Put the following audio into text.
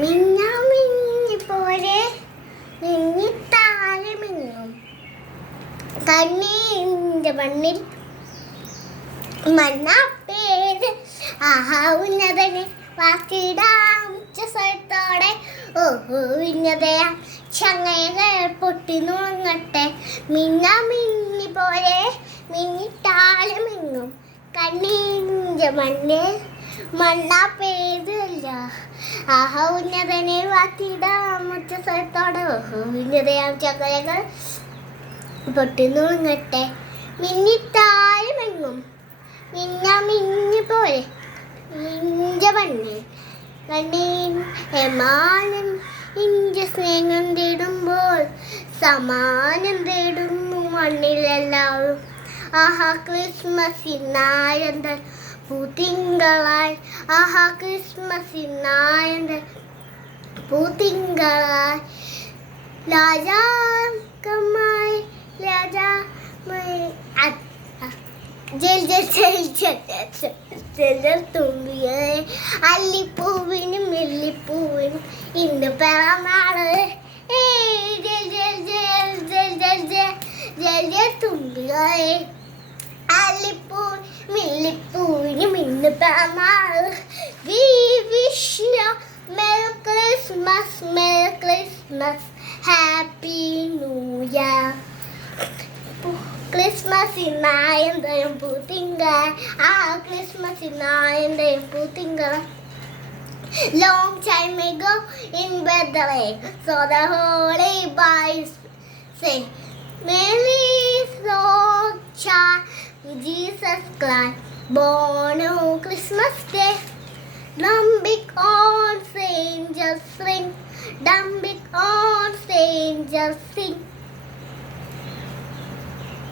മിന്നാമിന്നി പോലെ മിന്നിത്താഴെ മിന്നും കണ്ണീരിൻ്റെ മണ്ണിൽ മണ്ണാപ്പേര് ആഹാ ഉന്നതന് വാക്കിടാം ഉച്ചസ്വരത്തോടെ ഓഹോ ഉന്നതയാ ചങ്ങയകൾ പൊട്ടി നുണങ്ങട്ടെ മിന്നാമിന്നി പോലെ മിന്നിത്താഴെ മിന്നും കണ്ണീരിൻ്റെ മണ്ണിൽ മണ്ണാപ്പേരല്ല ആഹാ ഉന്നതനെ വാക്കിടാം ഉച്ചസ്വരത്തോടെ ഓഹോ ഉന്നതയാം ചങ്ങയകൾ പൊട്ടി നുണങ്ങട്ടെ മിന്നിത്താഴെ മിന്നും മിന്നാമിന്നി പോലെ ഇഞ്ച മണ്ണ് കണ്ണീൻ ഹേമാനം ഇഞ്ച സ്നേഹം തേടുമ്പോൾ സമാനം തേടുന്നു മണ്ണിലെല്ലാവരും ആഹാ ക്രിസ്മസിനായന്തൻ പൂത്തിങ്കളായി ആഹാ ക്രിസ്മസിനായന്തൻ പൂത്തിങ്കളായി രാജാക്കമായി ജൽ ജൽ ജൽ ജൽ ജൽ ജൽ തുമ്പിയെ അല്ലിപ്പൂവിനും നെല്ലിപ്പൂവിനും ഇന്ന് പിറന്നാള് ജൽ ജൽ ജൽ ജൽ ജൽ ജൽ ജൽ ജൽ തുമ്പിയെ അല്ലിപ്പൂ മില്ലിപ്പൂവിനും ഇന്ന് പിറന്നാള് we wish you merry Christmas happy new year ക്രിസ്മസിനായന്തരം പൂത്തിങ്കൾ ആ ക്രിസ്മസിനായന്തരം പൂത്തിങ്കൾ Long time ago in Bethlehem, so the holy boys say, Mary saw child Jesus Christ, born on Christmas Day. Dumbik on angels sing, dumbik on angels sing.